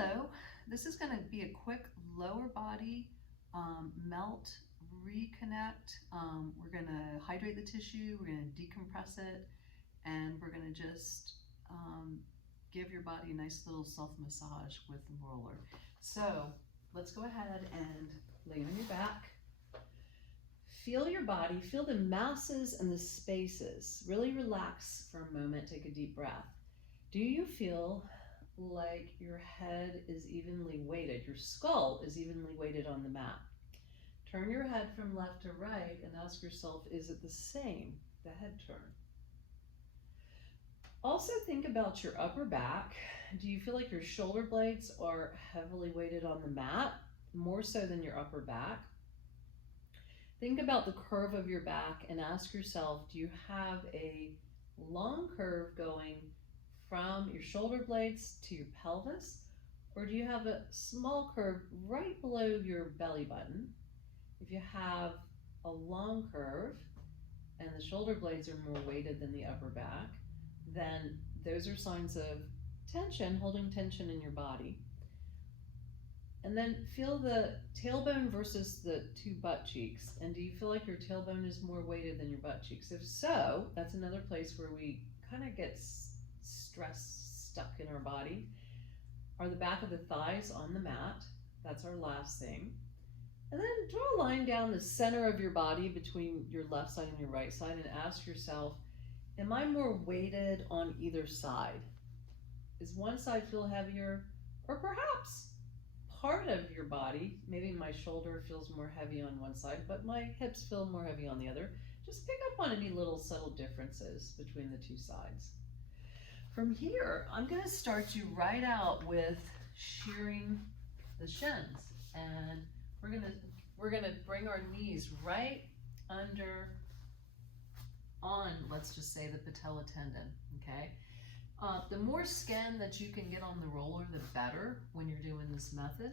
Hello, this is going to be a quick lower body melt, reconnect. We're going to hydrate the tissue, we're going to decompress it, and we're going to just give your body a nice little self massage with the roller. So let's go ahead and lay on your back. Feel your body, feel the masses and the spaces. Really relax for a moment, take a deep breath. Do you feel like your head is evenly weighted, your skull is evenly weighted on the mat? Turn your head from left to right and ask yourself, is it the same, the head turn? Also think about your upper back. Do you feel like your shoulder blades are heavily weighted on the mat, more so than your upper back? Think about the curve of your back and ask yourself, do you have a long curve going from your shoulder blades to your pelvis, or do you have a small curve right below your belly button? If you have a long curve and the shoulder blades are more weighted than the upper back, then those are signs of tension, holding tension in your body. And then feel the tailbone versus the two butt cheeks. And do you feel like your tailbone is more weighted than your butt cheeks? If so, that's another place where we kind of get stress stuck in our body. Are the back of the thighs on the mat? That's our last thing. And then draw a line down the center of your body between your left side and your right side and ask yourself, am I more weighted on either side? Is one side feel heavier? Or perhaps part of your body, maybe my shoulder feels more heavy on one side, but my hips feel more heavy on the other. Just pick up on any little subtle differences between the two sides. From here, I'm going to start you right out with shearing the shins, and we're going to bring our knees right under on, let's just say, the patella tendon. Okay. The more skin that you can get on the roller, the better when you're doing this method.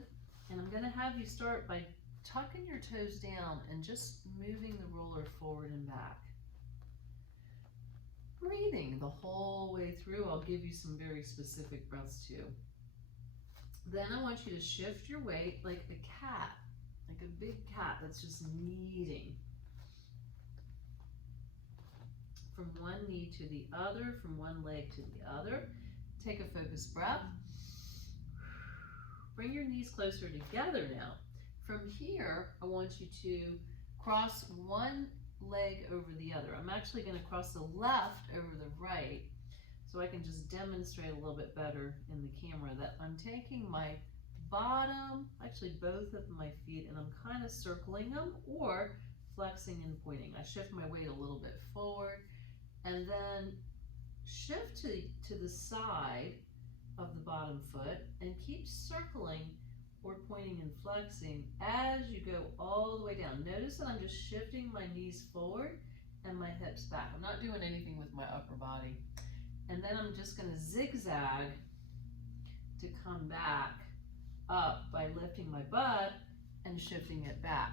And I'm going to have you start by tucking your toes down and just moving the roller forward and back. Breathing the whole way through. I'll give you some very specific breaths too. Then I want you to shift your weight like a cat, like a big cat that's just kneading. From one knee to the other, from one leg to the other. Take a focused breath. Bring your knees closer together now. From here, I want you to cross one leg over the other. I'm actually going to cross the left over the right so I can just demonstrate a little bit better in the camera that I'm taking my bottom, actually both of my feet, and I'm kind of circling them or flexing and pointing. I shift my weight a little bit forward and then shift to the side of the bottom foot and keep circling or pointing and flexing as you go all the way down. Notice that I'm just shifting my knees forward and my hips back. I'm not doing anything with my upper body. And then I'm just going to zigzag to come back up by lifting my butt and shifting it back.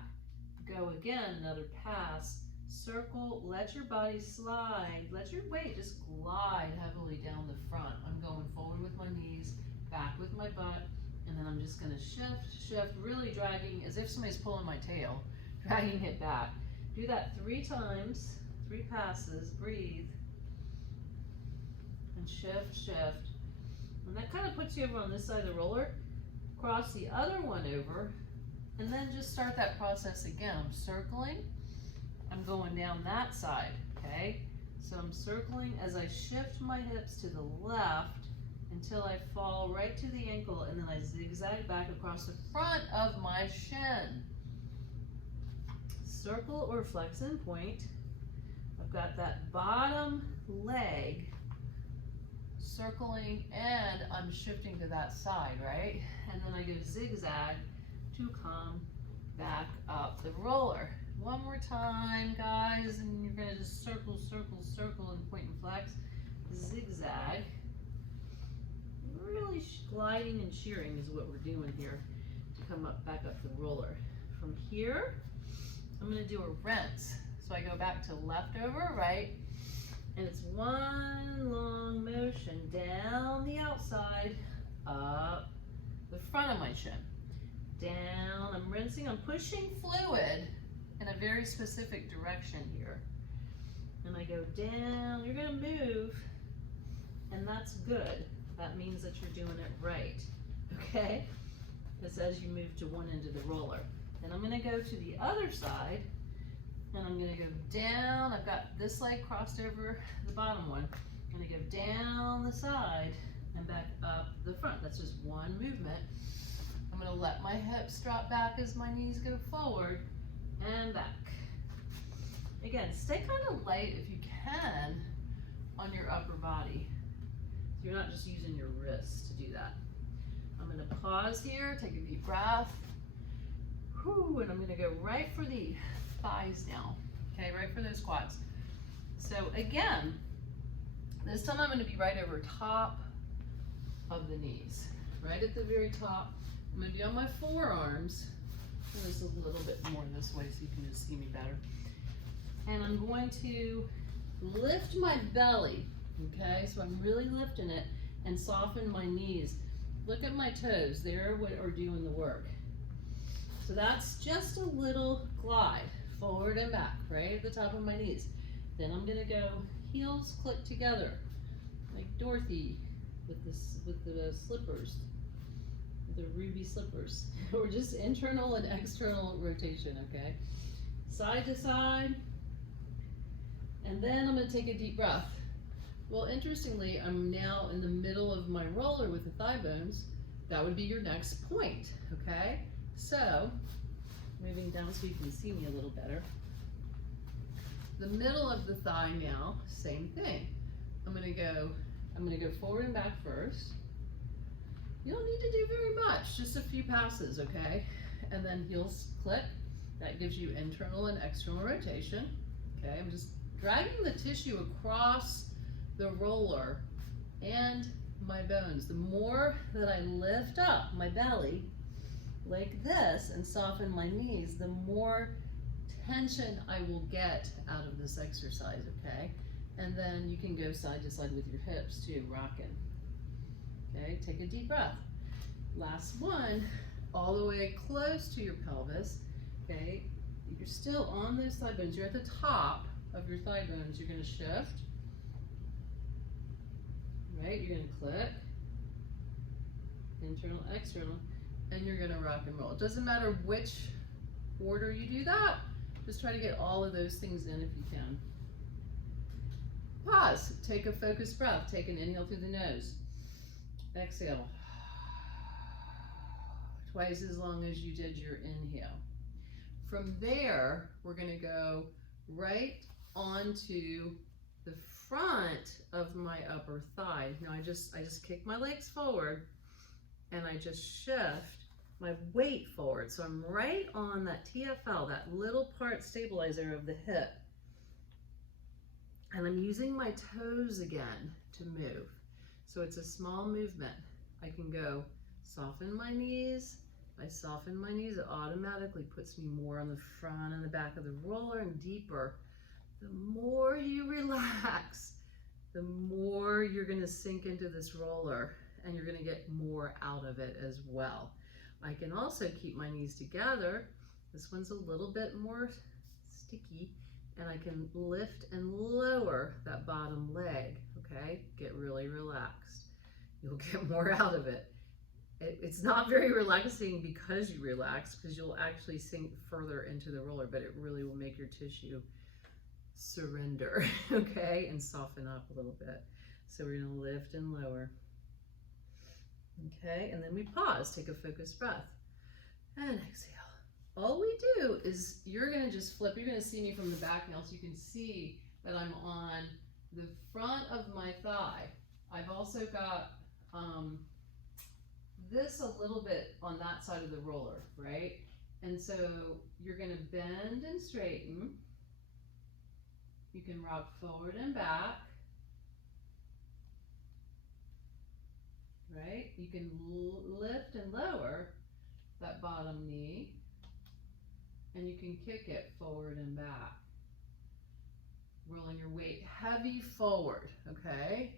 Go again, another pass. Circle, let your body slide, let your weight just glide heavily down the front. I'm going forward with my knees, back with my butt, and then I'm just going to shift, really dragging as if somebody's pulling my tail, dragging it back. Do that 3 times, 3 passes, breathe, and shift. And that kind of puts you over on this side of the roller. Cross the other one over, and then just start that process again. I'm circling. I'm going down that side, okay? So I'm circling as I shift my hips to the left until I fall right to the ankle, and then I zigzag back across the front of my shin. Circle or flex and point. I've got that bottom leg circling and I'm shifting to that side, right? And then I go zigzag to come back up the roller. One more time, guys, and you're going to just circle, and point and flex. Zigzag. Really gliding and shearing is what we're doing here to come up, back up the roller. From here, I'm going to do a rinse. So I go back to left over, right, and it's one long motion down the outside, up the front of my shin. Down, I'm rinsing, I'm pushing fluid in a very specific direction here. And I go down, you're gonna move, and that's good. That means that you're doing it right, okay? This as you move to one end of the roller. Then I'm gonna go to the other side, and I'm gonna go down. I've got this leg crossed over the bottom one. I'm gonna go down the side and back up the front. That's just one movement. I'm gonna let my hips drop back as my knees go forward and back. Again, stay kind of light if you can on your upper body. So you're not just using your wrists to do that. I'm gonna pause here, take a deep breath. Whew, and I'm gonna go right for the thighs now. Okay, right for those quads. So again, this time I'm gonna be right over top of the knees, right at the very top. I'm gonna be on my forearms. This a little bit more this way so you can just see me better. And I'm going to lift my belly, okay? So I'm really lifting it and soften my knees. Look at my toes, they're what are doing the work. So that's just a little glide, forward and back, right at the top of my knees. Then I'm gonna go heels click together, like Dorothy with the slippers, the ruby slippers. Or just internal and external rotation, okay? Side to side. And then I'm gonna take a deep breath. Well, interestingly, I'm now in the middle of my roller with the thigh bones. That would be your next point, okay? So, moving down so you can see me a little better. The middle of the thigh now, same thing. I'm gonna go forward and back first. You don't need to do very much, just a few passes, okay? And then heels click. That gives you internal and external rotation. Okay, I'm just dragging the tissue across the roller and my bones. The more that I lift up my belly like this and soften my knees, the more tension I will get out of this exercise, okay? And then you can go side to side with your hips too, rocking. Okay, take a deep breath. Last one, all the way close to your pelvis, okay? You're still on those thigh bones. You're at the top of your thigh bones. You're gonna shift, right? You're gonna click, internal, external, and you're gonna rock and roll. It doesn't matter which order you do that. Just try to get all of those things in if you can. Pause, take a focused breath. Take an inhale through the nose. Exhale. Twice as long as you did your inhale. From there, we're gonna go right onto the front of my upper thigh. Now I just kick my legs forward and I just shift my weight forward. So I'm right on that TFL, that little part stabilizer of the hip. And I'm using my toes again to move. So it's a small movement. I can go soften my knees. If I soften my knees, it automatically puts me more on the front and the back of the roller and deeper. The more you relax, the more you're gonna sink into this roller and you're gonna get more out of it as well. I can also keep my knees together. This one's a little bit more sticky, and I can lift and lower that bottom leg, okay? Get really relaxed. You'll get more out of it. It's not very relaxing because you relax, because you'll actually sink further into the roller, but it really will make your tissue surrender, okay? And soften up a little bit. So we're gonna lift and lower. Okay, and then we pause, take a focused breath, and exhale. All we do is you're gonna just flip, you're gonna see me from the back now so you can see that I'm on the front of my thigh. I've also got this a little bit on that side of the roller, right? And so you're gonna bend and straighten. You can rock forward and back, right? You can lift and lower that bottom knee, and you can kick it forward and back. Rolling your weight heavy forward, okay?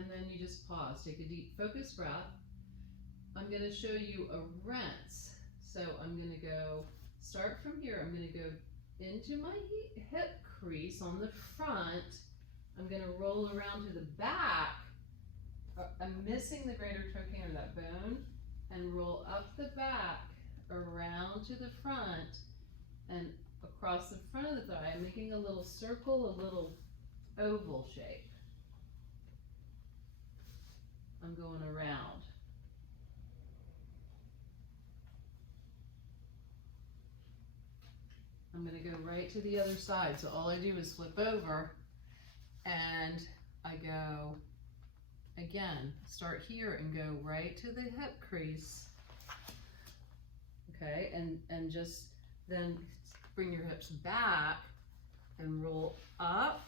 and then you just pause. Take a deep focused breath. I'm going to show you a rinse. So I'm going to go, start from here. I'm going to go into my hip crease on the front. I'm going to roll around to the back. I'm missing the greater trochanter, that bone, and roll up the back, around to the front, and across the front of the thigh. I'm making a little circle, a little oval shape. I'm going around. I'm going to go right to the other side. So all I do is flip over and I go again, start here and go right to the hip crease. Okay, and just then bring your hips back and roll up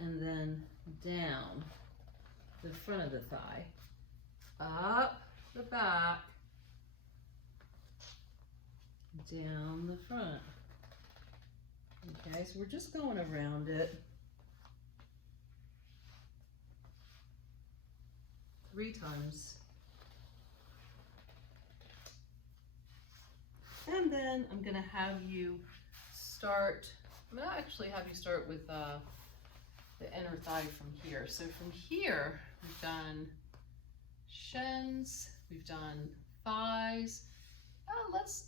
and then down the front of the thigh. Up the back, down the front. Okay, so we're just going around it 3 times. And then I'm going to have you start, I'm going to actually have you start with the inner thigh from here. So from here, we've done shins, we've done thighs.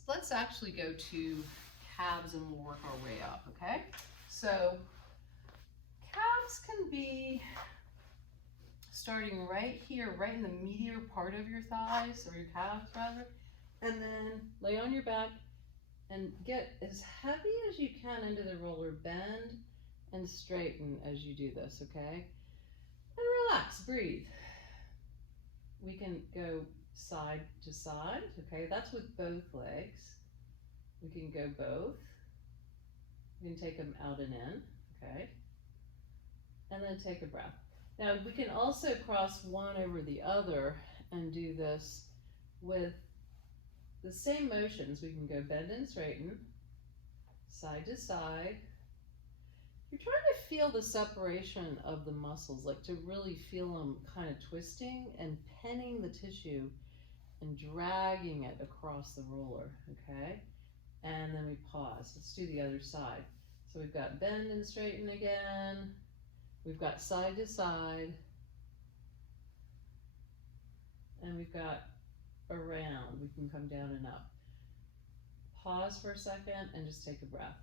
Let's actually go to calves and we'll work our way up, okay? So calves can be starting right here, right in the meatier part of your thighs, or your calves rather, and then lay on your back and get as heavy as you can into the roller. Bend and straighten as you do this, okay? And relax, breathe. We can go side to side, okay? That's with both legs. We can go both. We can take them out and in, okay? And then take a breath. Now we can also cross one over the other and do this with the same motions. We can go bend and straighten, side to side. You're trying to feel the separation of the muscles, like to really feel them kind of twisting and penning the tissue and dragging it across the roller, okay? And then we pause. Let's do the other side. So we've got bend and straighten again. We've got side to side. And we've got around. We can come down and up. Pause for a second and just take a breath.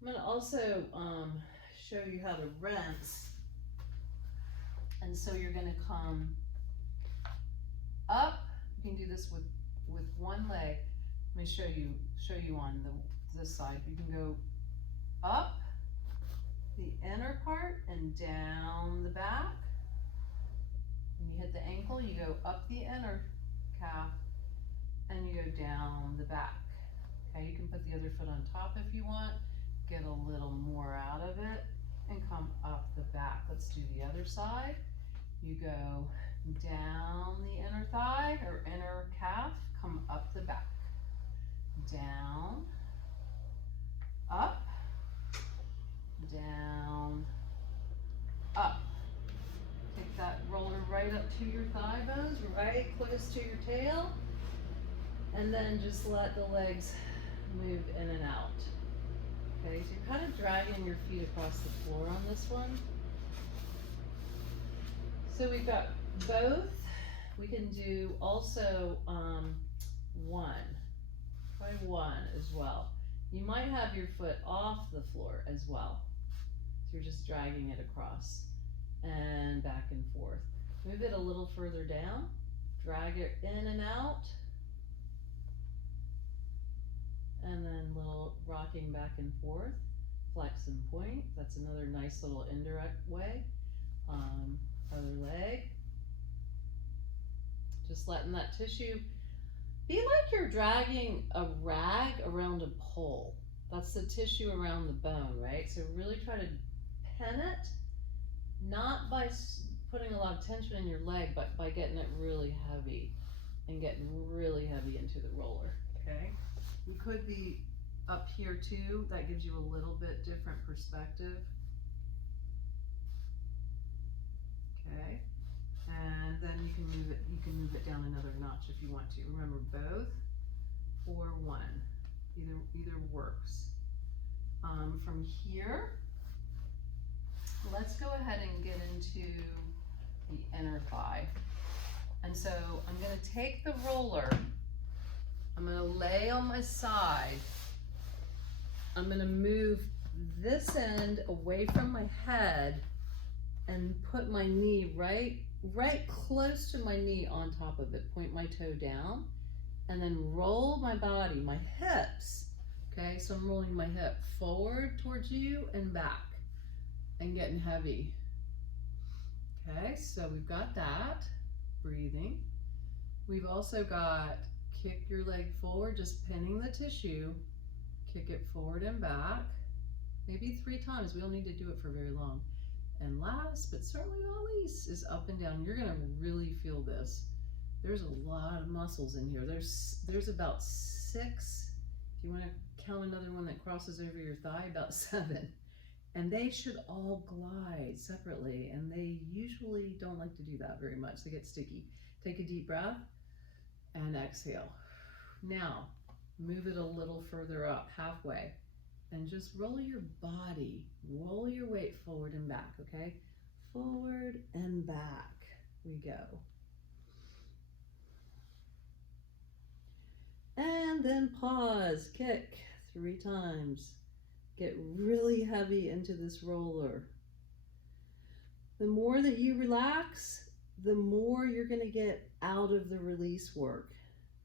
I'm going to also show you how to rinse. And so you're going to come up. You can do this with one leg. Let me show you on this side. You can go up the inner part and down the back. When you hit the ankle, you go up the inner calf and you go down the back. Okay, you can put the other foot on top if you want. Get a little more out of it and come up the back. Let's do the other side. You go down the inner thigh or inner calf, come up the back. Down, up, down, up. Take that roller right up to your thigh bones, right close to your tail, and then just let the legs move in and out. Okay, so you're kind of dragging your feet across the floor on this one. So we've got both. We can do also one. Try one as well. You might have your foot off the floor as well. So you're just dragging it across and back and forth. Move it a little further down. Drag it in and out. And then little rocking back and forth. Flex and point. That's another nice little indirect way. Other leg. Just letting that tissue be like you're dragging a rag around a pole. That's the tissue around the bone, right? So really try to pen it, not by putting a lot of tension in your leg, but by getting it really heavy and getting really heavy into the roller, okay? You could be up here too. That gives you a little bit different perspective. then you can move it down another notch if you want to. Remember, both or one, either works. From here, let's go ahead and get into the inner thigh. And so I'm going to take the roller, I'm going to lay on my side, I'm going to move this end away from my head and put my knee right close to my knee on top of it. Point my toe down and then roll my body, my hips. Okay, so I'm rolling my hip forward towards you and back and getting heavy. Okay, so we've got that, breathing. We've also got kick your leg forward, just pinning the tissue, kick it forward and back, maybe 3 times. We don't need to do it for very long. And last, but certainly not least, is up and down. You're gonna really feel this. There's a lot of muscles in here. There's about 6, if you wanna count another one that crosses over your thigh, about 7. And they should all glide separately, and they usually don't like to do that very much. They get sticky. Take a deep breath and exhale. Now, move it a little further up, halfway, and just roll your body, roll your weight forward and back, okay? Forward and back we go. And then pause, kick 3 times. Get really heavy into this roller. The more that you relax, the more you're going to get out of the release work.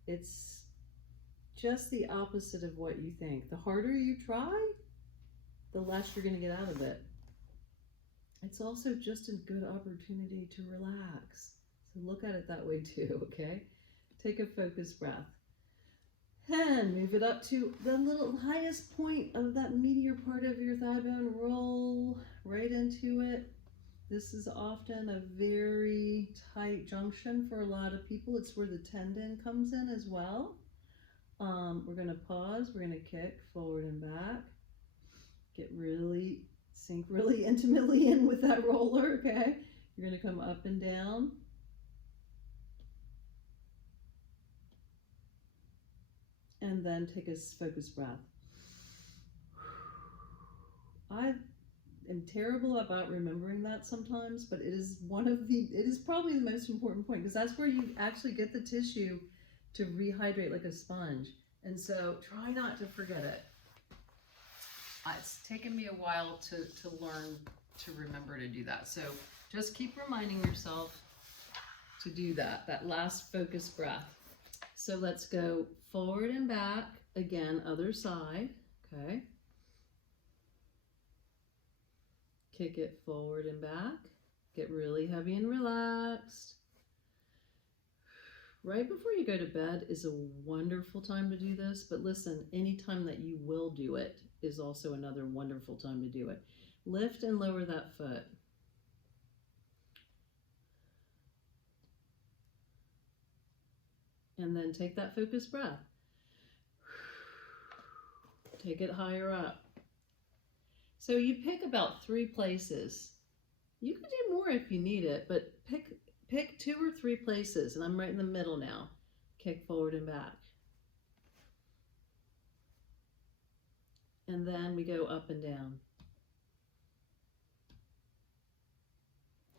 It's just the opposite of what you think. The harder you try, the less you're going to get out of it. It's also just a good opportunity to relax. So look at it that way too, okay? Take a focused breath. And move it up to the little highest point of that meatier part of your thigh bone. Roll right into it. This is often a very tight junction for a lot of people. It's where the tendon comes in as well. We're going to pause. We're going to kick forward and back. Sink really intimately in with that roller, okay? You're going to come up and down. And then take a focused breath. I am terrible about remembering that sometimes, but it is probably the most important point, because that's where you actually get the tissue to rehydrate like a sponge. And so try not to forget it. It's taken me a while to learn to remember to do that. So just keep reminding yourself to do that last focused breath. So let's go forward and back, again, other side, okay? Kick it forward and back, get really heavy and relaxed. Right before you go to bed is a wonderful time to do this, but listen, any time that you will do it is also another wonderful time to do it. Lift and lower that foot. And then take that focused breath. Take it higher up. So you pick about 3 places. You can do more if you need it, but pick 2 or 3 places, and I'm right in the middle now. Kick forward and back. And then we go up and down.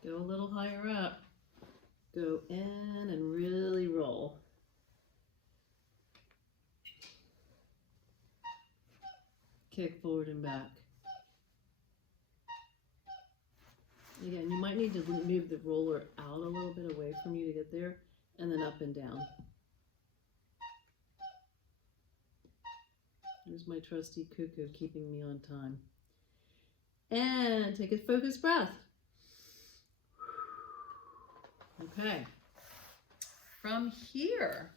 Go a little higher up. Go in and really roll. Kick forward and back. Again, you might need to move the roller out a little bit away from you to get there, and then up and down. There's my trusty cuckoo keeping me on time. And take a focused breath. Okay. From here,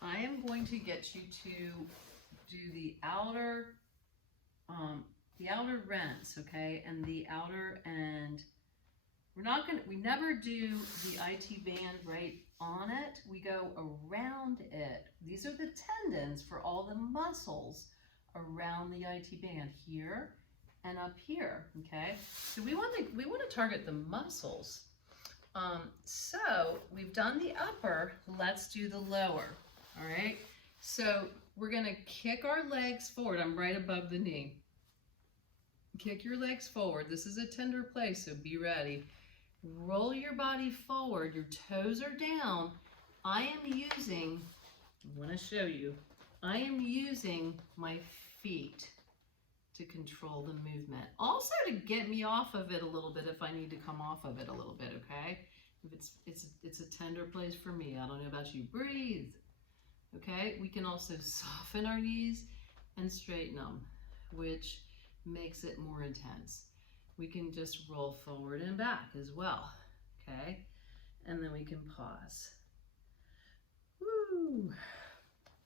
I am going to get you to do the outer rinse, okay, and the outer end. We never do the IT band right on it. We go around it. These are the tendons for all the muscles around the IT band, here and up here, okay? So we want to target the muscles. So we've done the upper, let's do the lower, all right? So we're gonna kick our legs forward. I'm right above the knee. Kick your legs forward. This is a tender place, so be ready. Roll your body forward, your toes are down. I wanna show you, I am using my feet to control the movement. Also to get me off of it a little bit if I need to come off of it a little bit, okay? If it's a tender place for me. I don't know about you. Breathe. Okay? We can also soften our knees and straighten them, which makes it more intense. We can just roll forward and back as well. Okay? And then we can pause. Woo!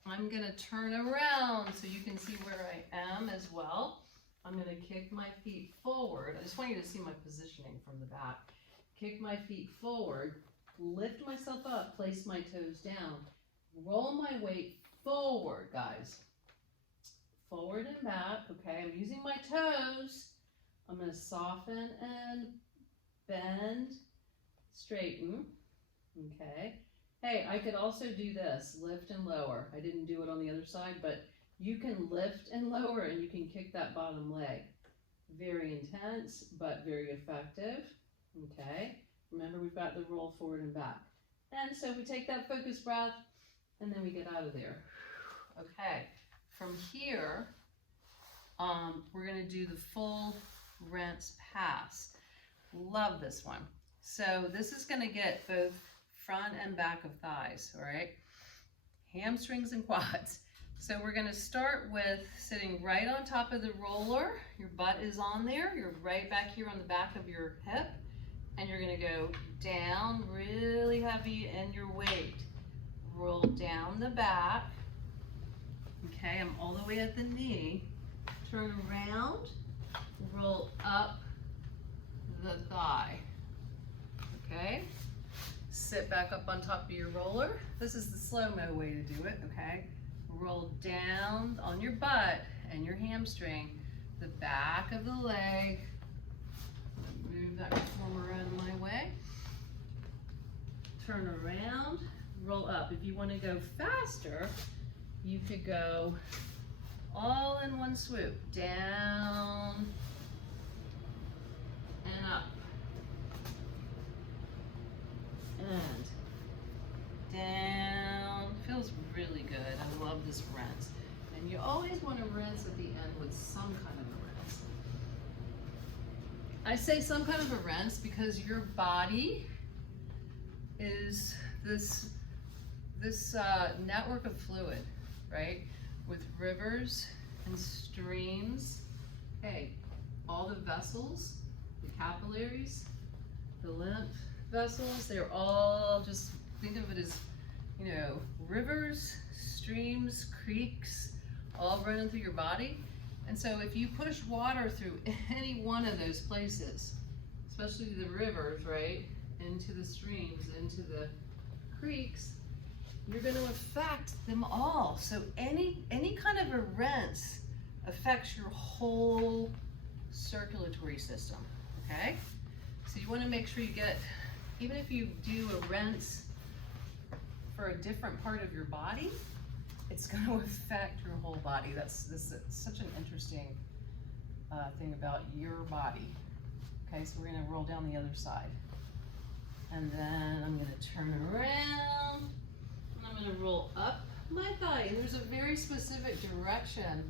I'm gonna turn around so you can see where I am as well. I'm gonna kick my feet forward. I just want you to see my positioning from the back. Kick my feet forward, lift myself up, place my toes down, roll my weight forward, guys. Forward and back, okay? I'm using my toes. I'm gonna soften and bend, straighten, okay? Hey, I could also do this, lift and lower. I didn't do it on the other side, but you can lift and lower and you can kick that bottom leg. Very intense, but very effective, okay? Remember, we've got the roll forward and back. And so we take that focused breath and then we get out of there. Okay, from here, we're gonna do the full rinse pass. Love this one. So this is gonna get both front and back of thighs, all right? Hamstrings and quads. So we're gonna start with sitting right on top of the roller. Your butt is on there. You're right back here on the back of your hip. And you're gonna go down really heavy in your weight. Roll down the back. Okay, I'm all the way at the knee. Turn around, roll up the thigh. Okay? Sit back up on top of your roller. This is the slow-mo way to do it, okay? Roll down on your butt and your hamstring, the back of the leg. Move that reformer out of my way. Turn around, roll up. If you want to go faster, you could go all in one swoop. Down and up. And down. Feels really good. I love this rinse. And you always want to rinse at the end with some kind of a rinse. I say some kind of a rinse because your body is this network of fluid, right? With rivers and streams. Hey, all the vessels, the capillaries, the lymph vessels, they're all, just think of it as, you know, rivers, streams, creeks, all running through your body. And so if you push water through any one of those places, especially the rivers, right, into the streams, into the creeks, you're going to affect them all. So any kind of a rinse affects your whole circulatory system, okay? So you want to make sure you get, even if you do a rinse for a different part of your body, it's going to affect your whole body. This is such an interesting thing about your body. Okay, so we're going to roll down the other side. And then I'm going to turn around, and I'm going to roll up my thigh. And there's a very specific direction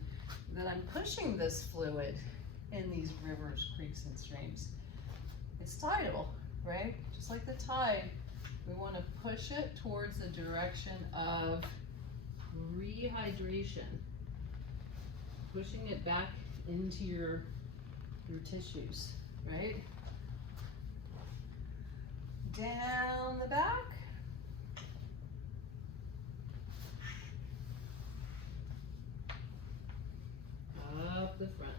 that I'm pushing this fluid in these rivers, creeks, and streams. It's tidal, right? Just like the tide, we want to push it towards the direction of rehydration, pushing it back into your tissues, right? Down the back. Up the front.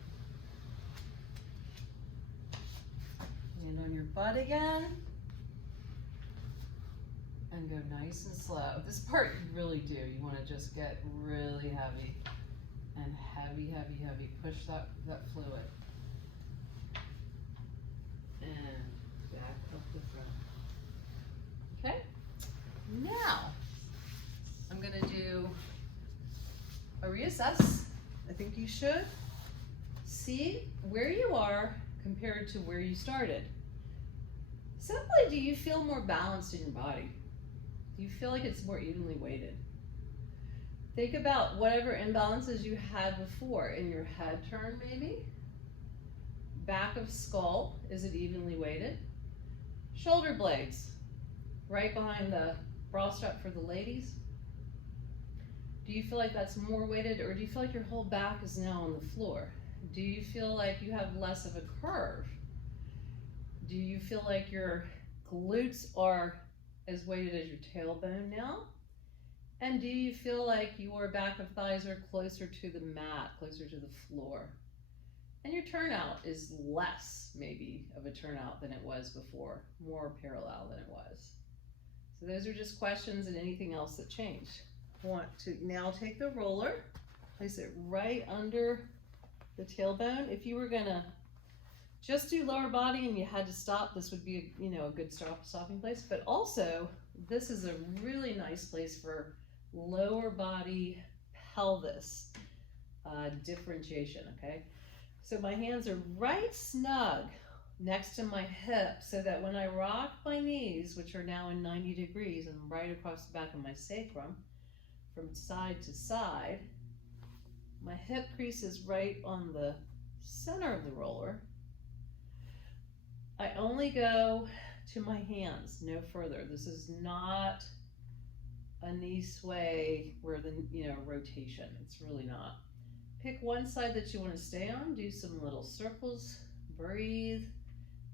Land on your butt again. And go nice and slow. This part you really do. You want to just get really heavy. And heavy, heavy, heavy. Push that fluid. And back up the front. reassess. I think you should see where you are compared to where you started. Simply, do you feel more balanced in your body? Do you feel like it's more evenly weighted? Think about whatever imbalances you had before. In your head turn, maybe? Back of skull, is it evenly weighted? Shoulder blades, right behind the bra strap for the ladies. Do you feel like that's more weighted, or do you feel like your whole back is now on the floor? Do you feel like you have less of a curve? Do you feel like your glutes are as weighted as your tailbone now? And do you feel like your back of thighs are closer to the mat, closer to the floor? And your turnout is less, maybe, of a turnout than it was before, more parallel than it was. So those are just questions and anything else that changed. I want to now take the roller, place it right under the tailbone. If you were gonna just do lower body and you had to stop, this would be a good stopping place. But also, this is a really nice place for lower body pelvis differentiation, okay? So my hands are right snug next to my hip so that when I rock my knees, which are now in 90 degrees and right across the back of my sacrum, from side to side, my hip crease is right on the center of the roller. I only go to my hands, no further. This is not a knee sway where the rotation. It's really not. Pick one side that you want to stay on. Do some little circles. Breathe.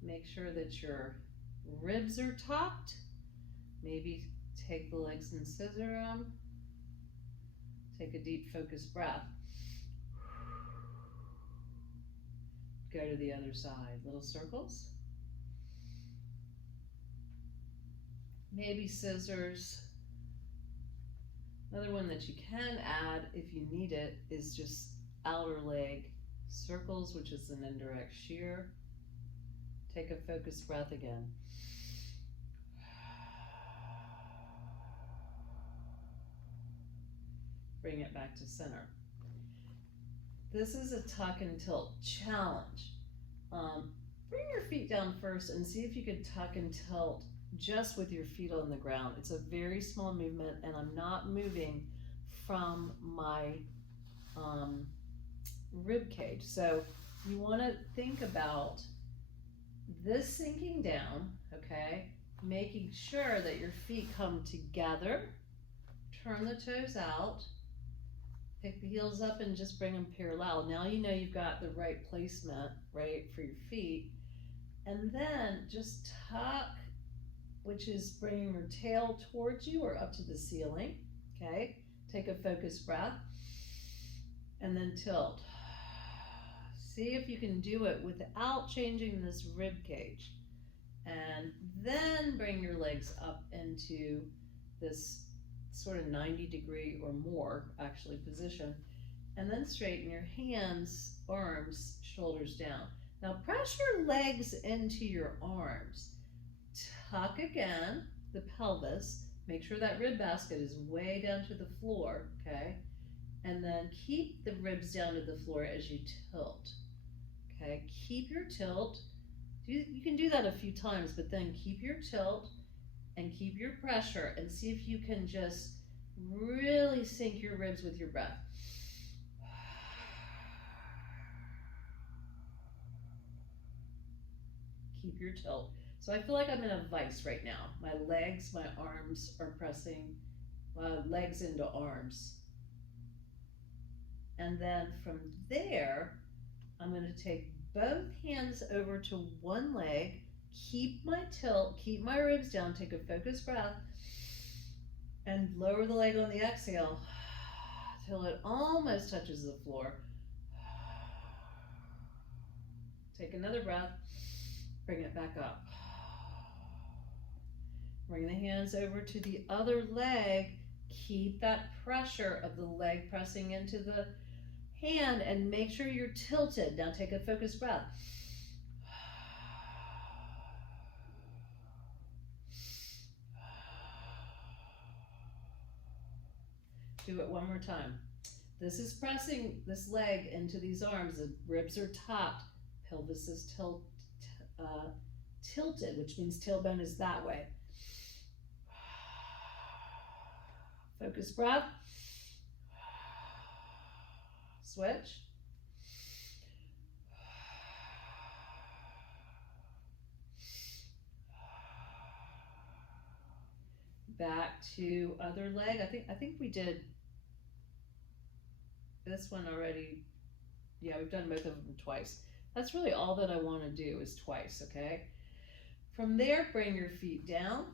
Make sure that your ribs are tucked. Maybe take the legs and scissor them. Take a deep focused breath. Go to the other side. Little circles. Maybe scissors. Another one that you can add if you need it is just outer leg circles, which is an indirect shear. Take a focused breath again. Bring it back to center. This is a tuck and tilt challenge. Bring your feet down first and see if you could tuck and tilt just with your feet on the ground. It's a very small movement, and I'm not moving from my rib cage. So you want to think about this sinking down, okay? Making sure that your feet come together. Turn the toes out. Pick the heels up and just bring them parallel. Now you know you've got the right placement, right, for your feet. And then just tuck, which is bringing your tail towards you or up to the ceiling, okay? Take a focused breath and then tilt. See if you can do it without changing this rib cage. And then bring your legs up into this sort of 90 degree or more actually position. And then straighten your hands, arms, shoulders down. Now press your legs into your arms. Tuck again the pelvis. Make sure that rib basket is way down to the floor, okay? And then keep the ribs down to the floor as you tilt, okay? Keep your tilt. You can do that a few times, but then keep your tilt and keep your pressure and see if you can just really sink your ribs with your breath. Keep your tilt. So I feel like I'm in a vice right now. My legs, my arms are pressing legs into arms. And then from there, I'm going to take both hands over to one leg, keep my tilt, keep my ribs down, take a focused breath, and lower the leg on the exhale till it almost touches the floor. Take another breath, bring it back up. Bring the hands over to the other leg. Keep that pressure of the leg pressing into the hand and make sure you're tilted. Now take a focused breath. Do it one more time. This is pressing this leg into these arms. The ribs are topped. Pelvis is tilted, which means tailbone is that way. Focus breath. Switch. Back to other leg. I think we did this one already. Yeah, we've done both of them twice. That's really all that I want to do is twice, okay? From there, bring your feet down.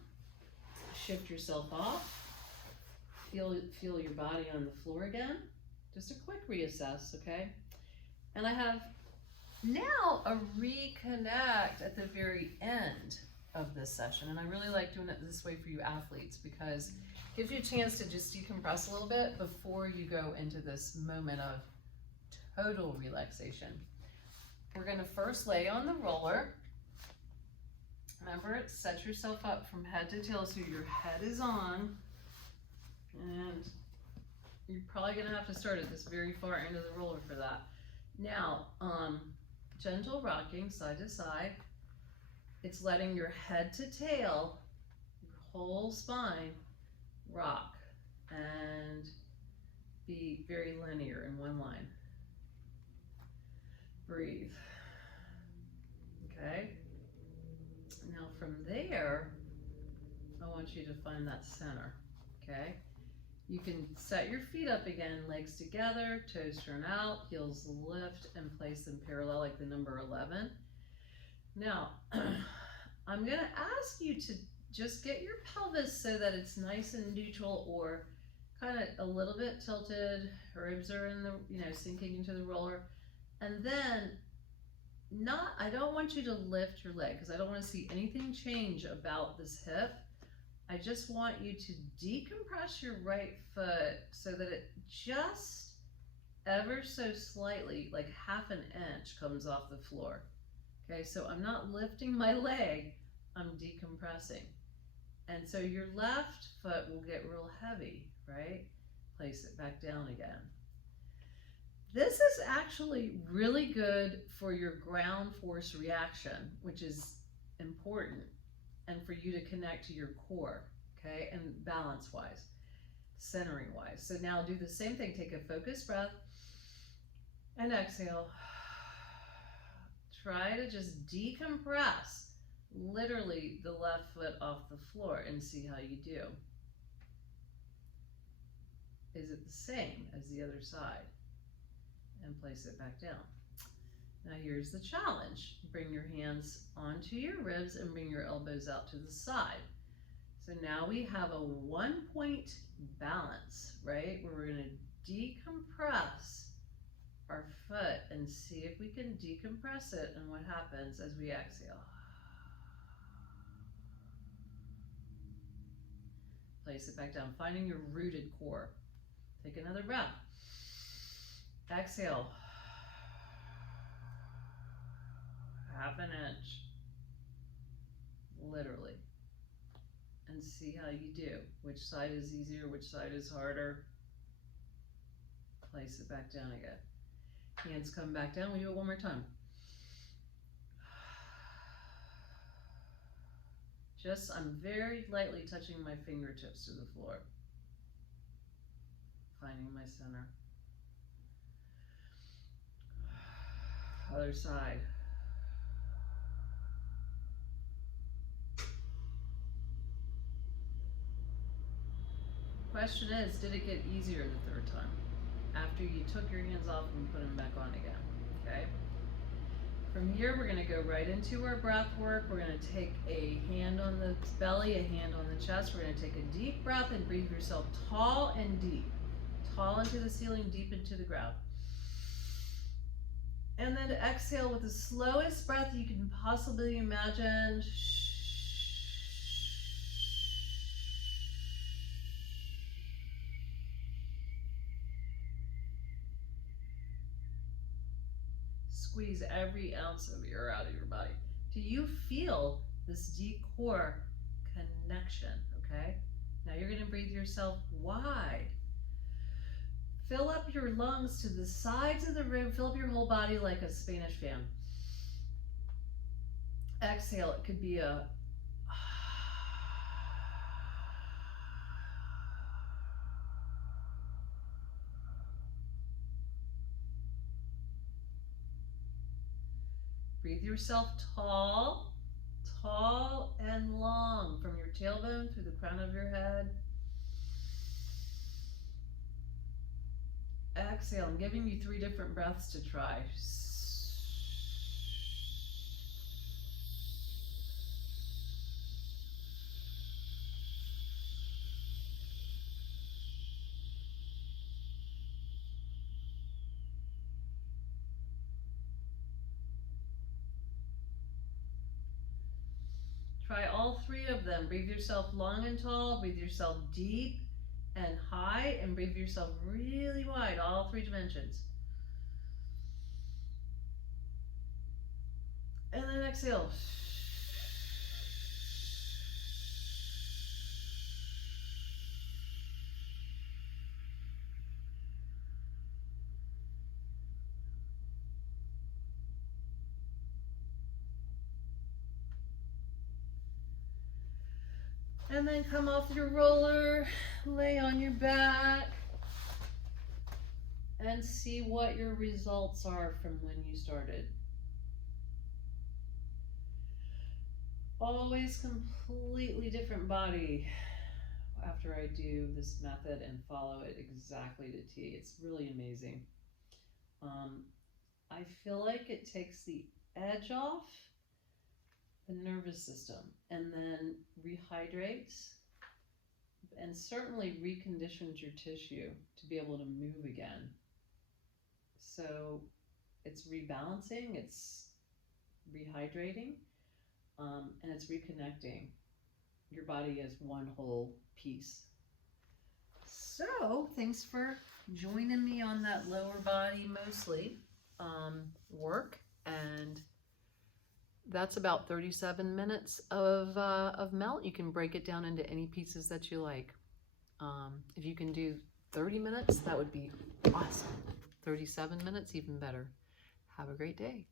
Shift yourself off. Feel your body on the floor again. Just a quick reassess, okay? And I have now a reconnect at the very end of this session. And I really like doing it this way for you athletes because it gives you a chance to just decompress a little bit before you go into this moment of total relaxation. We're gonna first lay on the roller. Remember, set yourself up from head to tail so your head is on. And you're probably gonna have to start at this very far end of the roller for that. Now, gentle rocking side to side. It's letting your head to tail, your whole spine, rock and be very linear in one line. Breathe. Okay? Now from there, I want you to find that center. Okay? You can set your feet up again, legs together, toes turn out, heels lift, and place them parallel like the number 11. Now, I'm going to ask you to just get your pelvis so that it's nice and neutral or kind of a little bit tilted. Ribs are in the, sinking into the roller. And then I don't want you to lift your leg because I don't want to see anything change about this hip. I just want you to decompress your right foot so that it just ever so slightly, like half an inch, comes off the floor. Okay, so I'm not lifting my leg, I'm decompressing. And so your left foot will get real heavy, right? Place it back down again. This is actually really good for your ground force reaction, which is important, and for you to connect to your core, okay? And balance-wise, centering-wise. So now do the same thing. Take a focused breath and exhale. Try to just decompress literally the left foot off the floor and see how you do. Is it the same as the other side? And place it back down. Now here's the challenge. Bring your hands onto your ribs and bring your elbows out to the side. So now we have a 1-point balance, right? Where we're going to decompress our foot and see if we can decompress it and what happens as we exhale. Place it back down, finding your rooted core. Take another breath. Exhale. Half an inch. Literally. And see how you do. Which side is easier, which side is harder. Place it back down again. Hands come back down. We do it one more time. I'm very lightly touching my fingertips to the floor. Finding my center. Other side. Question is, did it get easier the third time? After you took your hands off and put them back on again, okay? From here, we're gonna go right into our breath work. We're gonna take a hand on the belly, a hand on the chest. We're gonna take a deep breath and breathe yourself tall and deep. Tall into the ceiling, deep into the ground. And then exhale with the slowest breath you can possibly imagine. Squeeze every ounce of air out of your body. Do you feel this deep core connection, okay? Now you're gonna breathe yourself wide. Fill up your lungs to the sides of the room. Fill up your whole body like a Spanish fan. Exhale. It could be a breathe yourself tall, tall and long from your tailbone through the crown of your head. Exhale. I'm giving you 3 different breaths to try. Try all 3 of them. Breathe yourself long and tall, breathe yourself deep and high, and breathe yourself really wide, all 3 dimensions. And then exhale. And then come off your roller, lay on your back, and see what your results are from when you started. Always completely different body after I do this method and follow it exactly to T. It's really amazing. I feel like it takes the edge off the nervous system and then rehydrates and certainly reconditions your tissue to be able to move again. So it's rebalancing, it's rehydrating, and it's reconnecting your body as one whole piece. So thanks for joining me on that lower body mostly work, and that's about 37 minutes of melt. You can break it down into any pieces that you like. If you can do 30 minutes, that would be awesome. 37 minutes, even better. Have a great day.